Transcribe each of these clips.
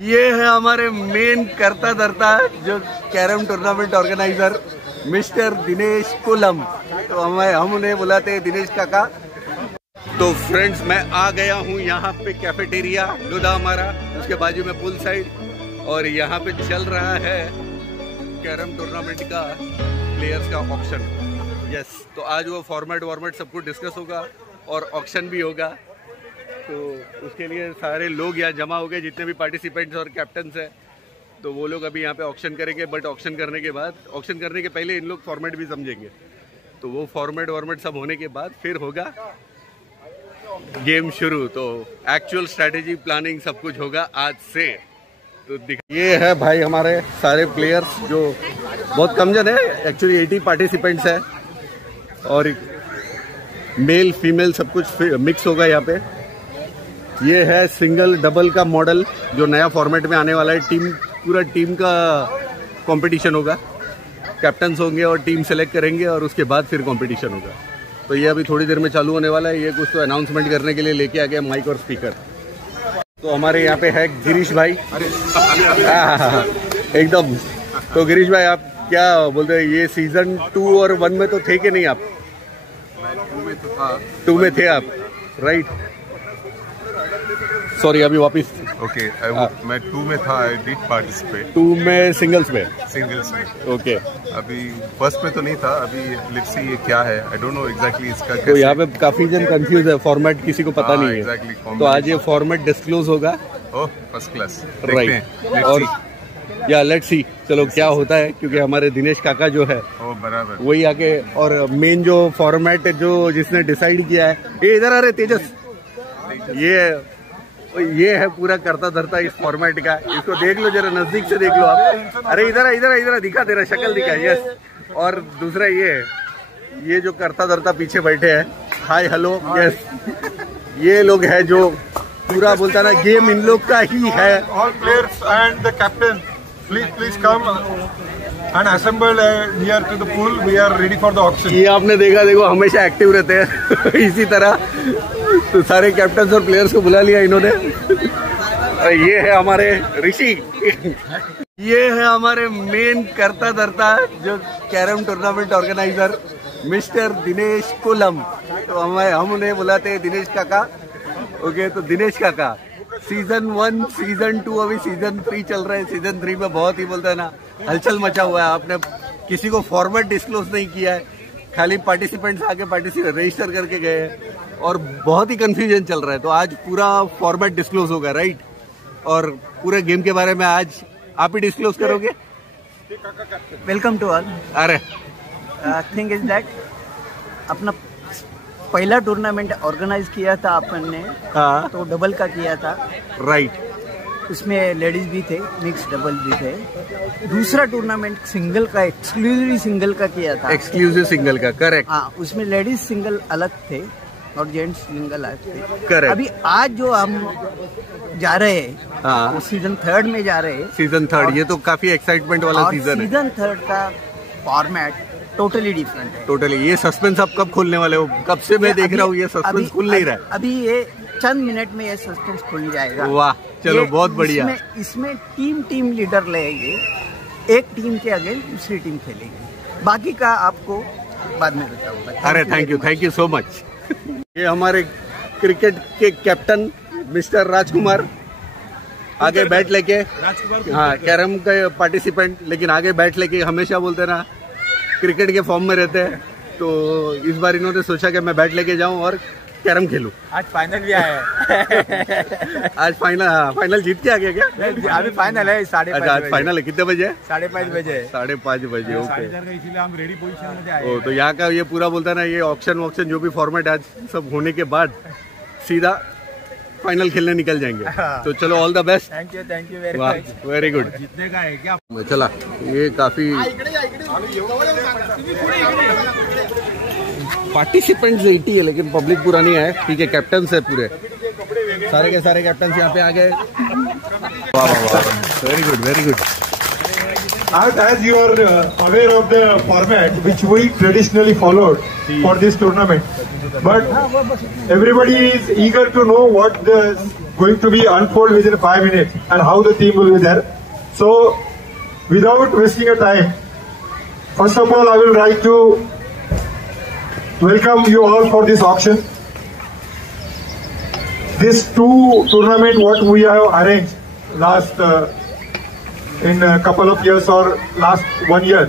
ये है हमारे मेन करता धरता जो carrom tournament organiser mister Dinesh coulomb. तो हम उन्हें बुलाते हैं दिनेश काका। तो फ्रेंड्स, मैं आ गया हूँ यहाँ पे कैफेटेरिया लुदा हमारा, उसके बाजू में पुल साइड, और यहाँ पे चल रहा है कैरम टूर्नामेंट का प्लेयर्स का ऑक्शन। यस, तो आज वो फॉर्मेट सब कुछ डिस्कस होगा और ऑक्शन भी होगा। तो उसके लिए सारे लोग यहाँ जमा हो गए, जितने भी पार्टिसिपेंट्स और कैप्टन्स हैं। तो वो लोग अभी यहाँ पे ऑक्शन करेंगे, बट ऑक्शन करने के बाद, ऑक्शन करने के पहले इन लोग फॉर्मेट भी समझेंगे। तो वो फॉर्मेट सब होने के बाद फिर होगा गेम शुरू। तो एक्चुअल स्ट्रैटेजी प्लानिंग सब कुछ होगा आज से। तो ये है भाई हमारे सारे प्लेयर्स, जो बहुत कम जन है, एक्चुअली 80 पार्टिसिपेंट्स है, और मेल फीमेल सब कुछ मिक्स होगा यहाँ पे। ये है सिंगल डबल का मॉडल जो नया फॉर्मेट में आने वाला है। पूरा टीम का कंपटीशन होगा, कैप्टन्स होंगे और टीम सेलेक्ट करेंगे, और उसके बाद फिर कंपटीशन होगा। तो ये अभी थोड़ी देर में चालू होने वाला है। ये कुछ तो अनाउंसमेंट करने के लिए लेके आ गया माइक और स्पीकर। तो हमारे यहाँ पे है गिरीश भाई। एकदम। तो गिरीश भाई, आप क्या बोलते हैं, ये सीजन 2 और 1 में तो थे कि नहीं आप? 2 में तो था। 2 में थे आप, राइट? सॉरी, अभी वापिस। ओके, मैं 2 में था। आई डिड पार्टिसिपेट 2 में सिंगल्स में। ओके। अभी फर्स्ट में तो नहीं था। अभी लेट्स सी ये क्या है, आई डोंट नो एग्जैक्टली इसका। तो यहाँ पे काफी जन कंफ्यूज है, फॉर्मेट किसी को पता नहीं है। exactly, तो आज ये फॉर्मेट डिस्क्लोज होगा। ओह, फर्स्ट क्लास। राइट। और या लेट्स सी, चलो क्या होता है, क्योंकि हमारे दिनेश काका जो है बराबर वही आके, और मेन जो फॉर्मेट जो जिसने डिसाइड किया है, ये इधर आ रहे तेजस, ये है पूरा करता धरता इस फॉर्मेट का। इसको देख लो जरा, नजदीक से देख लो आप। अरे इधर दिखा, तेरा शक्ल दिखा। यस। और दूसरा ये जो करता धरता पीछे बैठे हैं, हाय हेलो। यस, ये लोग है जो पूरा बोलता ना, गेम इन लोग का ही है। All players and the captain, please come and assemble near to the pool. We are ready for the auction. ये आपने देखो हमेशा एक्टिव रहते हैं इसी तरह। तो सारे कैप्टन्स और प्लेयर्स को बुला लिया इन्होंने। ये है हमारे ऋषि। ये है हमारे मेन करता धरता जो carrom tournament organiser mister Dinesh coulomb. तो हम उन्हें बुलाते हैं दिनेश काका। ओके, तो दिनेश काका, सीजन 1, सीजन 2, अभी सीजन 3 चल रहा है। सीजन 3 में बहुत ही बोलता है ना, हलचल मचा हुआ है। आपने किसी को फॉर्मेट डिस्क्लोज नहीं किया है, खाली पार्टिसिपेंट्स आके रजिस्टर करके गए, और बहुत ही कंफ्यूजन चल रहा है। तो आज पूरा फॉर्मेट डिस्क्लोज होगा, राइट? और पूरे गेम के बारे में आज आप ही डिस्क्लोज करोगे। Welcome to all. अरे थिंग इज दैट अपना पहला टूर्नामेंट ऑर्गेनाइज किया था अपन ने। हाँ। तो डबल का किया था, राइट। उसमें लेडीज भी थे, मिक्स डबल भी थे। दूसरा टूर्नामेंट सिंगल का, एक्सक्लूसिव सिंगल का किया था। एक्सक्लूसिव सिंगल का, करेक्ट। हाँ, उसमें लेडीज सिंगल अलग थे और जेंट्स सिंगल अलग थे, करेक्ट। अभी आज जो हम जा रहे हैं, हाँ, वो सीजन 3 में जा रहे हैं। सीजन 3, ये तो काफी एक्साइटमेंट वाला सीजन है। सीजन 3 का फॉर्मेट टोटली डिफरेंट है। टोटली। ये सस्पेंस आप कब खोलने वाले हो? कब से मैं देख रहा हूँ ये सस्पेंस खुल नहीं रहा है। अभी ये चंद मिनट में ये सस्पेंस खुल जाएगा। वाह, चलो बहुत बढ़िया। इसमें टीम लीडर लेंगे, एक टीम के अगेंस्ट दूसरी टीम खेलेगी। बाकी का आपको बाद में बताऊंगा। अरे थैंक यू सो मच। ये हमारे क्रिकेट के कैप्टन मिस्टर राजकुमार, आगे बैट लेके। हाँ, कैरम का पार्टिसिपेंट, लेकिन आगे बैट लेके हमेशा बोलते ना क्रिकेट के फॉर्म में रहते हैं। तो इस बार इन्होंने सोचा कि मैं बैट लेके जाऊं और कैरम खेलूं। आज फाइनल भी आया है। आज फाइनल जीत के आ गया क्या? अभी फाइनल है 5:30 आज फाइनल है। कितने बजे? 5:30 बजे। 5:30 बजे। ओके। इसीलिए हम रेडी पोजीशन में आए। तो यहाँ का ये पूरा बोलता ना, ये ऑक्शन जो भी फॉर्मेट आज सब होने के बाद सीधा फाइनल खेलने निकल जाएंगे। तो चलो, all the best. Thank you very much. Very good. जीतने का है क्या? चला, ये काफी पार्टिसिपेंट्स 80 है, लेकिन पब्लिक पूरा नहीं है। ठीक है, कैप्टन्स है पूरे, सारे के सारे कैप्टन्स यहाँ पे आ गए। Very good, very good. As you are aware of the format which we traditionally followed for this tournament, but everybody is eager to know what the going to be unfold within 5 minutes and how the team will be there. So, without wasting a time, first of all, I will like to welcome you all for this auction. This 2 tournament what we have arranged last in a couple of years or last 1 year.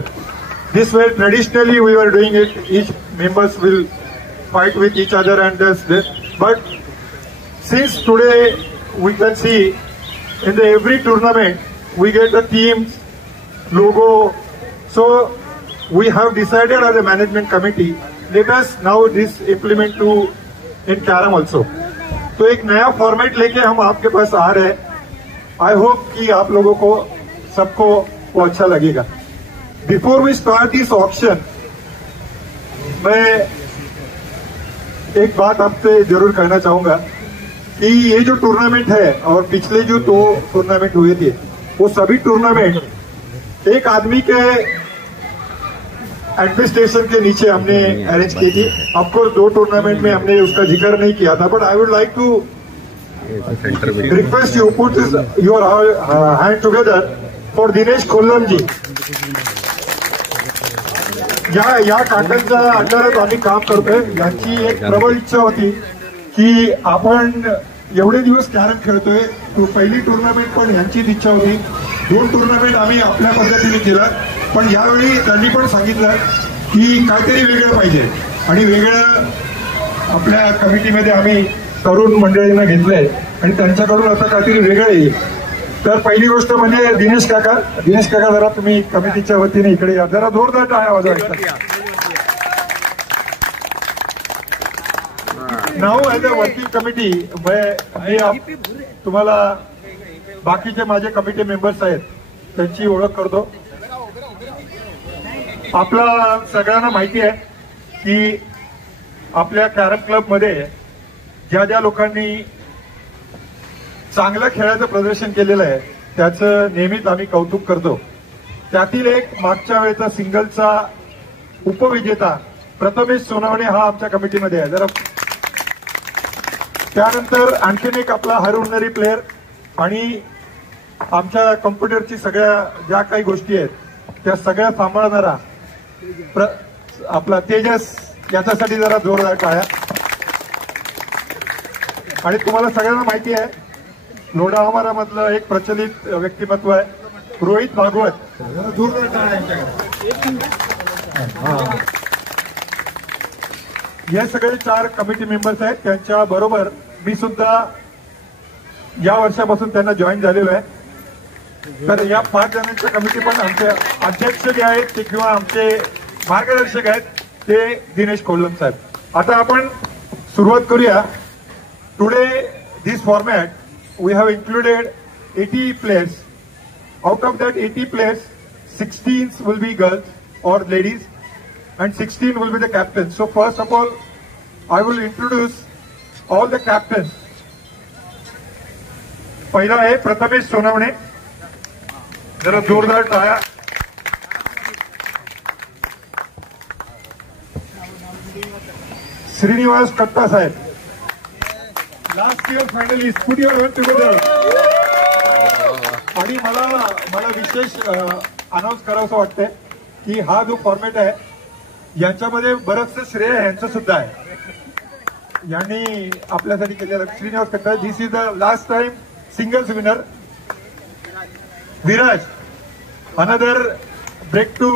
This way traditionally we were doing it. Each members will fight with each other and this. But since today we can see in the every tournament we get the team's logo. So we have decided as a management committee, let us now this implement to in Carrom also. तो एक नया format लेके हम आपके पास आ रहे हैं. I hope कि आप लोगों को सबको वो अच्छा लगेगा. Before we start this auction, मैं एक बात आपसे जरूर कहना चाहूंगा कि ये जो टूर्नामेंट है और पिछले जो 2 टूर्नामेंट हुए थे वो सभी टूर्नामेंट एक आदमी के एडमिनिस्ट्रेशन के नीचे हमने अरेंज की थी. ऑफकोर्स 2 टूर्नामेंट में हमने उसका जिक्र नहीं किया था, but I would like to request you put your hand together for Dinesh Kollam ji. या काकांच्या अंडरच आम्ही काम करतोय. यांची एक प्रबळ इच्छा होती की आपण एवढे दिवस कॅरम खेळतोय, तो पहिली टुर्नामेंट पण यांचीच इच्छा होती. 2 टुर्नामेंट आम्ही आपल्या पद्धतीने केला, पण यावेळी त्यांनी पण सांगितलं की काहीतरी वेगळं पाहिजे आणि वेगळं आपल्या कमिटीमध्ये आम्ही तरुण मंडळींना घेतलंय आणि त्यांच्याकडून आता काहीतरी वेगळं येईल. तर पहिली गोष्ट म्हणजे दिनेश काका जरा तुम्ही कमिटीच्या वतीने इकडे या. जरा जोरदार टाळ्या वाजवा. Now as a working committee मी तुम्हाला बाकीचे माझे कमिटी मेंबर्स आहेत त्यांची ओळख करतो. आपला सगळ्यांना माहिती आहे की आपल्या कॅरम क्लब मध्ये ज्या ज्या लोकांनी चांगलं खेळाचं प्रदर्शन केलेलं आहे त्याचं नेहमीच आम्ही कौतुक करतो. त्यातील एक मागच्या वेळेचा सिंगलचा उपविजेता प्रथमेश सोनावणे हा आमच्या कमिटीमध्ये आहे. जरा त्यानंतर आणखीन एक आपला हरहुन्नरी प्लेअर आणि आमच्या कॉम्प्युटरची सगळ्या ज्या काही गोष्टी आहेत त्या सगळ्या सांभाळणारा आपला तेजस, याच्यासाठी जरा जोरदार टाळ्या. आणि तुम्हाला सगळ्यांना माहिती आहे लोढा आम्हाला मधलं एक प्रचलित व्यक्तिमत्व आहे रोहित भागवत. जोरदार टाळ्या. हे सगळे 4 कमिटी मेंबर्स आहेत. त्यांच्या बरोबर मी सुद्धा या वर्षापासून त्यांना जॉईन झालेलो आहे. तर या 5 जणांच्या कमिटी पण आमचे अध्यक्ष जे आहेत ते किंवा आमचे मार्गदर्शक आहेत ते दिनेश कोल्लम साहेब. आता आपण सुरुवात करूया. Today this format we have included 80 players. Out of that 80 players 16 will be girls और ladies and 16 will be the captains. So first of all, I will introduce all the captains. पहिला आहे प्रथमेश सोनावणे. जरा जोरदार टाळ्या. श्रीनिवास कट्टा साहेब, last year finalist. Put your hand together. आणि मला विशेष announce करावंसं वाटतंय की हा जो फॉर्मॅट आहे यांच्यामध्ये बरंचसं श्रेय यांचं सुद्धा आहे. यांनी आपल्यासाठी केलेलं. Shrinivas Katta, this is the last time singles winner. Viraj, another break to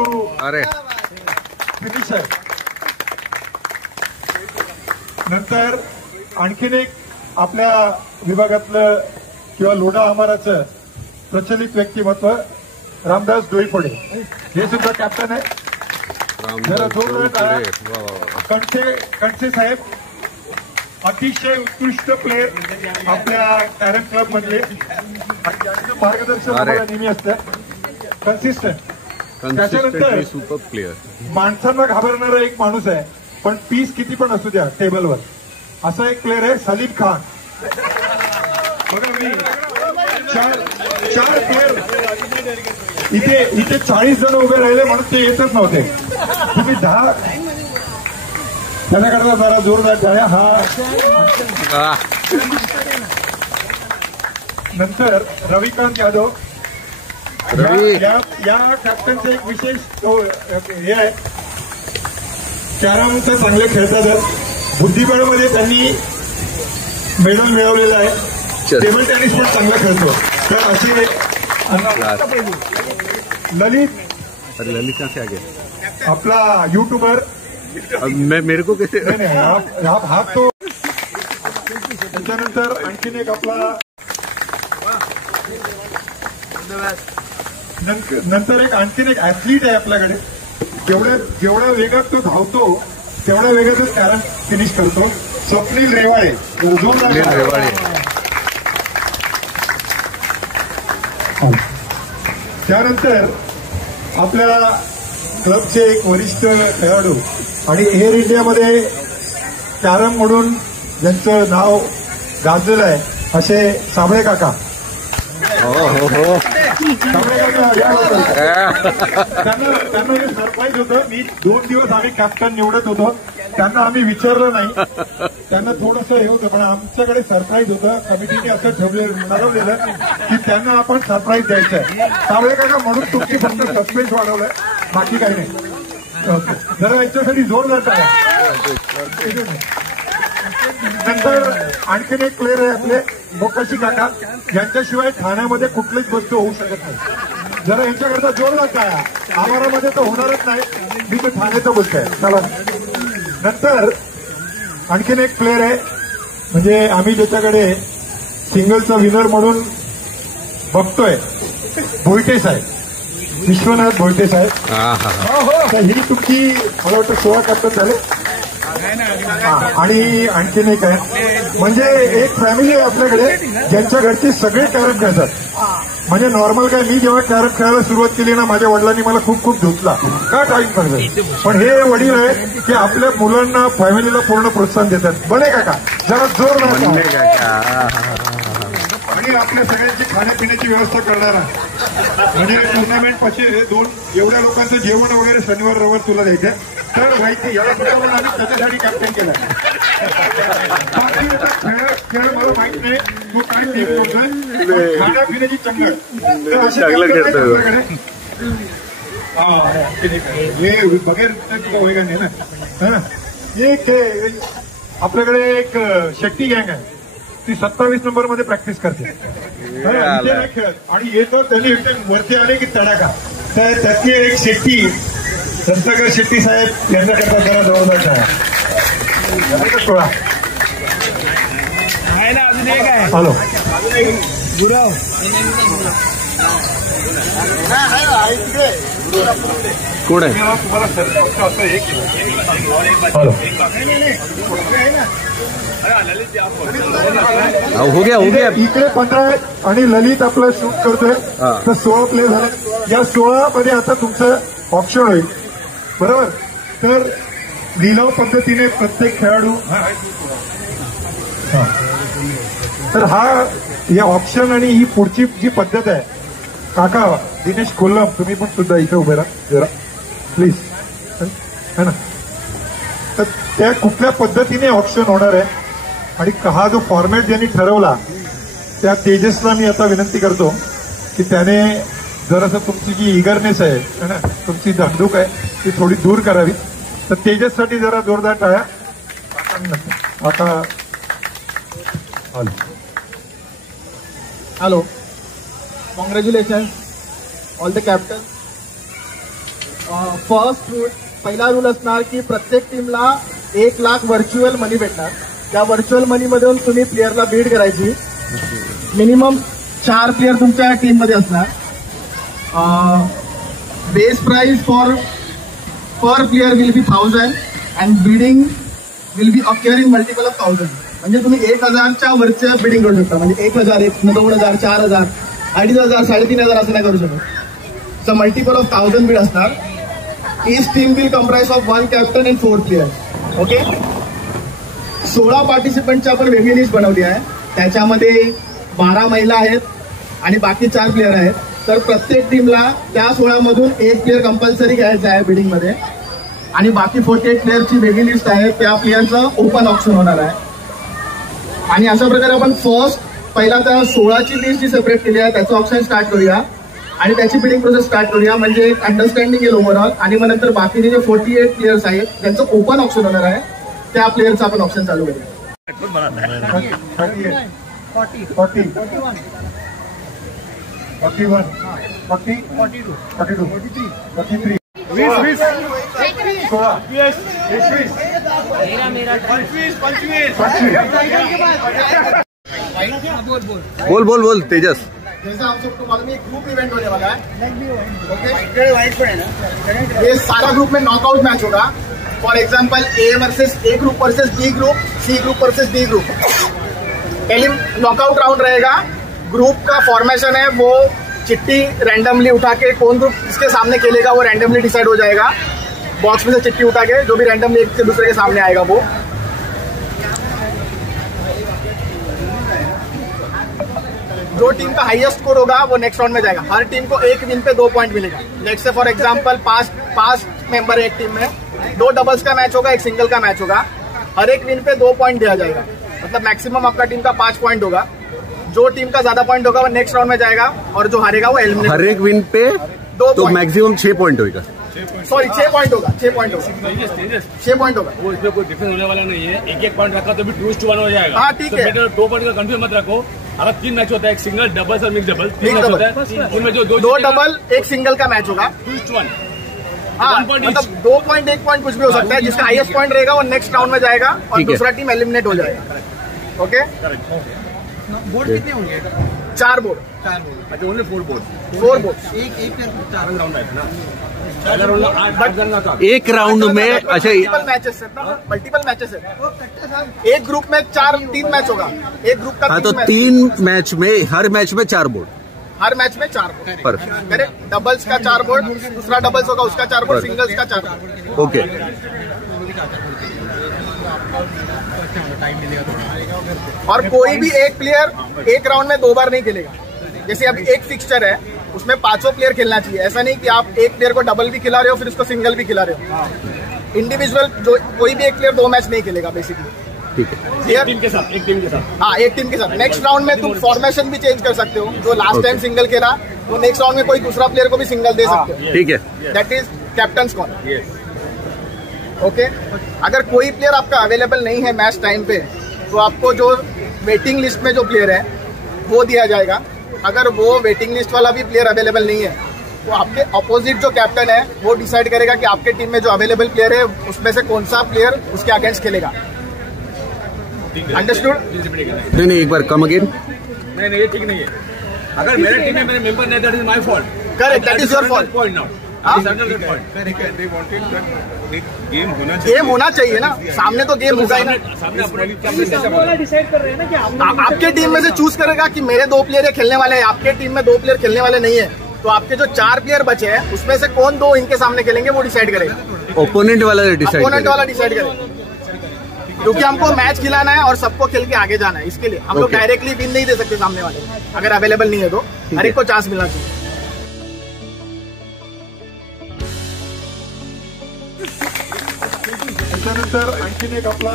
finisher. नंतर आणखीन एक आपल्या विभागातलं किंवा लोढा आमाराचं प्रचलित व्यक्तिमत्व रामदास डोईफोडे, हे सुद्धा कॅप्टन आहे. जरा जोरदार. कणसे साहेब अतिशय उत्कृष्ट प्लेयर आपल्या कॅरम क्लब मधले. मार्गदर्शन आम्हाला नेहमी असतं. कन्सिस्टंट. त्याच्यानंतर सुपर प्लेयर, माणसांना घाबरणारा एक माणूस आहे पण पीस किती पण असू द्या टेबलवर, असा एक प्लेयर आहे सलीम खान. बघा मी 4 प्लेयर इथे 40 जण उभे राहिले म्हणून ते येतच नव्हते. तुम्ही 10 त्याच्याकडे जरा जोरदार टाळ्या. हा नंतर रविकांत यादव. या कॅप्टनचं एक विशेष हे आहे, कॅरम तर चांगले खेळतात, बुद्धिबळमध्ये त्यांनी मेडल मिळवलेलं आहे, टेबल टेनिस पण चांगला खेळतो. तर असे ललित कहाँ से आ गया आपला युट्यूबर. मेरे को कैसे हा तो. त्याच्यानंतर आणखीन एक आपला नंतर एक आणखीन एक ऍथलीट आहे आपल्याकडे. जेवढ्या वेगात तो धावतो तेवढ्या वेगातच कॅरम फिनिश करतो. स्वप्नील रेवाळे. त्यानंतर आपल्या क्लबचे एक वरिष्ठ खेळाडू आणि एअर इंडियामध्ये कॅरम म्हणून ज्यांचं नाव गाजलेलं आहे असे साबळे काका. साबळे काका त्यांना सरप्राईज होतं. मी 2 दिवस आम्ही कॅप्टन निवडत होतो, त्यांना आम्ही विचारलं नाही, त्यांना थोडंसं हे होतं, पण आमच्याकडे सरप्राईज होतं. कमिटीने असं ठरवलेलं की त्यांना आपण सरप्राईज द्यायचं आहे. साबळे काका म्हणून तुमची फक्त सस्पेन्स वाढवलंय, बाकी काही नाही. जरा याच्यासाठी जोरदार आहे. नंतर आणखीन एक प्लेअर आहे आपले मोकाशी काका, यांच्याशिवाय ठाण्यामध्ये कुठलीच गोष्ट होऊ शकत नाही. जरा यांच्याकरता जोरदार काय, आवारामध्ये तर होणारच नाही, मी तर ठाण्याचं गोष्ट आहे. चला नंतर आणखीन एक प्लेअर आहे, म्हणजे आम्ही ज्याच्याकडे सिंगलचा विनर म्हणून बघतोय, भोईटे साहेब, विश्वनाथ भोईटे साहेब. तर ही तुमची मला वाटतं 16 कॅप्टन झाले. आणि आणखीन एक आहे, म्हणजे एक फॅमिली आहे आपल्याकडे ज्यांच्या घरचे सगळे कॅरम खेळतात. म्हणजे नॉर्मल काय, मी जेव्हा कॅरम खेळायला सुरुवात केली ना, माझ्या वडिलांनी मला खूप खूप धुतला का टाईम करतात, पण हे वडील आहे की आपल्या मुलांना फॅमिलीला पूर्ण प्रोत्साहन देतात. बने काका जरा जोर आणि आपल्या सगळ्यांची खाण्यापिण्याची व्यवस्था करणारा, म्हणजे टुर्नामेंट पाशी एवढ्या लोकांचं जेवण वगैरे शनिवार रविवार तुला द्यायचं. तर माहिती याला सुद्धा पण आम्ही त्याच्यासाठी कॅप्टन केला. खेळ मला माहित नाही तू काय टीम करतोय, खाण्यापिण्याची चंगळ. हे बगैर होईगा नाही ना. एक आपल्याकडे एक शेट्टी गँग आहे, ती 27 नंबर मध्ये प्रॅक्टिस करते. खेळत आणि येतो त्यांनी वरती आले की तडाखा. तर त्यातली एक शेट्टी रत्नाकर शेट्टी साहेब यांच्याकरता जरा जोरदार आहे. सोळा हॅलो गुराव कोण आहे? हो गया इकडे 15 आहेत आणि ललित आपला शूट करतोय. तर 16 प्ले झाले. या 16 मध्ये आता तुमचं ऑप्शन होईल, बरोबर. तर लिलाव पद्धतीने प्रत्येक खेळाडू, तर हा या ऑप्शन आणि ही पुढची जी पद्धत आहे, काका दिनेश कोल्लम तुम्ही पण सुद्धा इथे उभे राहा जरा प्लीज, है ना. तर त्या कुठल्या पद्धतीने ऑप्शन होणार आहे आणि हा जो फॉर्मॅट ज्यांनी ठरवला त्या तेजसला मी आता विनंती करतो की त्याने जरासं तुमची जी इगरनेस आहे ना, तुमची धाकधूक आहे ती थोडी दूर करावी. तर तेजससाठी जरा जोरदार टाळ्या. आता hello, congratulation all the captain. First rule, पहिला रूल असणार की प्रत्येक टीमला 1 लाख व्हर्च्युअल मनी भेटणार. त्या व्हर्च्युअल मनीमधून तुम्ही प्लेअरला बीड करायची. मिनिमम 4 प्लेअर तुमच्या टीममध्ये असणार. Base price for per player will be 1000 and bidding will be occurring multiple of 1000. म्हणजे तुम्ही 1000च्या वरच्या बिडिंग करू शकता. म्हणजे 1000, 2000, 4000, 2500, 3500 असं नाही करू शकत. सो मल्टिपल ऑफ 1000 बीड असणार. Each team will comprise of 1 captain and 4 player. Okay. 16 पार्टिसिपंटची आपण वेगळी लिस्ट बनवली आहे. त्याच्यामध्ये 12 महिला आहेत आणि बाकी 4 प्लेअर आहेत. तर प्रत्येक टीमला त्या 16 मधून 1 प्लेअर कंपल्सरी घ्यायचा आहे बिडिंग मध्ये. आणि बाकी 48 प्लेअरची वेगळी लिस्ट आहे. त्या प्लेअरचं ओपन ऑप्शन होणार आहे. आणि अशा प्रकारे आपण फर्स्ट पहिला त्या 16ची लिस्ट जी सेपरेट केली आहे त्याचं ऑप्शन स्टार्ट करूया आणि त्याची बिडिंग प्रोसेस स्टार्ट करूया, म्हणजे एक अंडरस्टँडिंग येईल ओव्हरऑल. आणि मग नंतर बाकीचे जे 48 प्लेयर्स आहेत ज्यांचं ओपन ऑप्शन होणार आहे त्या प्लेयरचं आपण ऑप्शन चालू करूया. बोल तेजस. जैसे आप सबको मालूम है ग्रुप इवेंट होने वाला है, ओके. ये सारा ग्रुप में नॉकआउट मैच होगा. For example A group versus B group, C group versus D group. Knockout round रहेगा. ग्रुप का फॉर्मेशन है वो चिट्ठी रैंडमली उठा के कौन ग्रुप इसके सामने खेलेगा वो रैंडमली डिसाइड हो जाएगा. बॉक्स में से चिट्ठी उठा के जो भी रैंडमली एक से दूसरे के सामने आएगा वो. जो टीम का हाईएस्ट स्कोर होगा वो नेक्स्ट राउंड में जाएगा. हर टीम को एक विन पे 2 पॉइंट मिलेगा. Let's say for example 5 member है एक टीम में, 2 डबल्स का मैच होगा, 1 सिंगल का मैच होगा. हर एक विन पे 2 पॉइंट दिया जाएगा. मतलब मैक्सिमम आपका टीम का 5 पॉइंट होगा. जो टीम का ज्यादा पॉइंट होगा वो नेक्स्ट राउंड में जाएगा और जो हारेगा वो एलिमिनेट. हर एक विन पे 2 तो मैक्सिमम 6 पॉइंट होगा. सॉरी 6 पॉइंट होगा. 6 पॉइंट होगा. 6 पॉइंट होगा. वो इसमें कोई डिफरेंस होने वाला नहीं है. एक पॉइंट रखा तो भी 2-1 हो जाएगा. हाँ ठीक है. 2 पॉइंट का कंफ्यूज मत रखो. अगर 3 मैच होता है, एक सिंगल, डबल्स और मिक्स डबल, 3 मैच होता है. उनमें जो 2 डबल 1 सिंगल का मैच होगा. 2-1. हाँ मतलब 2 पॉइंट 1 पॉइंट कुछ भी हो सकता है. जिसका हाईएस्ट पॉइंट रहेगा वो नेक्स्ट राउंड में जाएगा और दूसरा टीम एलिमिनेट हो जाएगा. ओके. बोर्ड कितने होंगे? 4 बोर्ड. अच्छा, ओनली 4 बोर्ड. 4 बोर्ड. एक 4 राउंड है ना. अगर उन 8 जन का था. एक राउंड में अच्छा मल्टीपल मैचेस है. एक ग्रुप में 3 मैच होगा. एक ग्रुप का हाँ, तो 3 मैच में हर मैच में 4 बोर्ड. हर मैच में 4 बोर्ड. परफेक्ट. करेक्ट. डबल्स का 4 बोर्ड, दूसरा डबल्स होगा उसका 4 बोर्ड, सिंगल्स का 4 बोर्ड. ओके. और कोई भी एक प्लेयर एक राउंड में 2 बार नहीं खेलेगा. जैसे अभी एक फिक्सचर है उसमें 5 प्लेयर खेलना चाहिए. ऐसा नहीं कि आप एक प्लेयर को डबल भी खिला रहे हो फिर उसको सिंगल भी खिला रहे हो. इंडिविजुअल जो कोई भी एक प्लेयर 2 मैच नहीं खेलेगा बेसिकली. ठीक है. एक टीम के साथ. हाँ एक टीम के साथ. नेक्स्ट राउंड में तुम फॉर्मेशन भी चेंज कर सकते हो. जो लास्ट टाइम सिंगल खेला वो नेक्स्ट राउंड में कोई दूसरा प्लेयर को भी सिंगल दे सकते हो. ठीक है. That is captain call. Okay. अगर कोई प्लेयर आपका अवेलेबल नहीं है मैच टाइम पे तो आपको जो वेटिंग लिस्ट में जो प्लेयर है वो दिया जाएगा. अगर वो वेटिंग लिस्ट वाला भी प्लेयर अवेलेबल नहीं है तो आपके अपोजिट जो कैप्टन है वो डिसाइड करेगा कि आपके टीम में जो अवेलेबल प्लेयर है उसमें से कौन सा प्लेयर उसके अगेंस्ट खेलेगा. अंडरस्टूड? नहीं एक बार कम अगेन. नहीं ये ठीक नहीं है. अगर मेरे टीम में मेरे मेंबर नहीं, that is my fault. Correct. That is your fault. Point now. Game होना चाहिए ना. सामने तो गेम होगा ही ना. डिसाइड कर रहे हैं ना कि आपके टीम में से चूज करेगा कि मेरे 2 प्लेयर खेलने वाले हैं, आपके टीम में 2 प्लेयर खेलने वाले नहीं है तो आपके जो 4 प्लेयर बचे हैं उसमें से कौन 2 इनके सामने खेलेंगे वो डिसाइड करेगा. ओपोनेंट वाला डिसाइड करेगा. क्योंकि हमको मैच खिलाना है और सबको खेल के आगे जाना है. इसके लिए हम लोग डायरेक्टली विन नहीं दे सकते सामने वाले. अगर अवेलेबल नहीं है तो हर एक को चांस मिलना चाहिए. त्यानंतर आणखीन एक आपला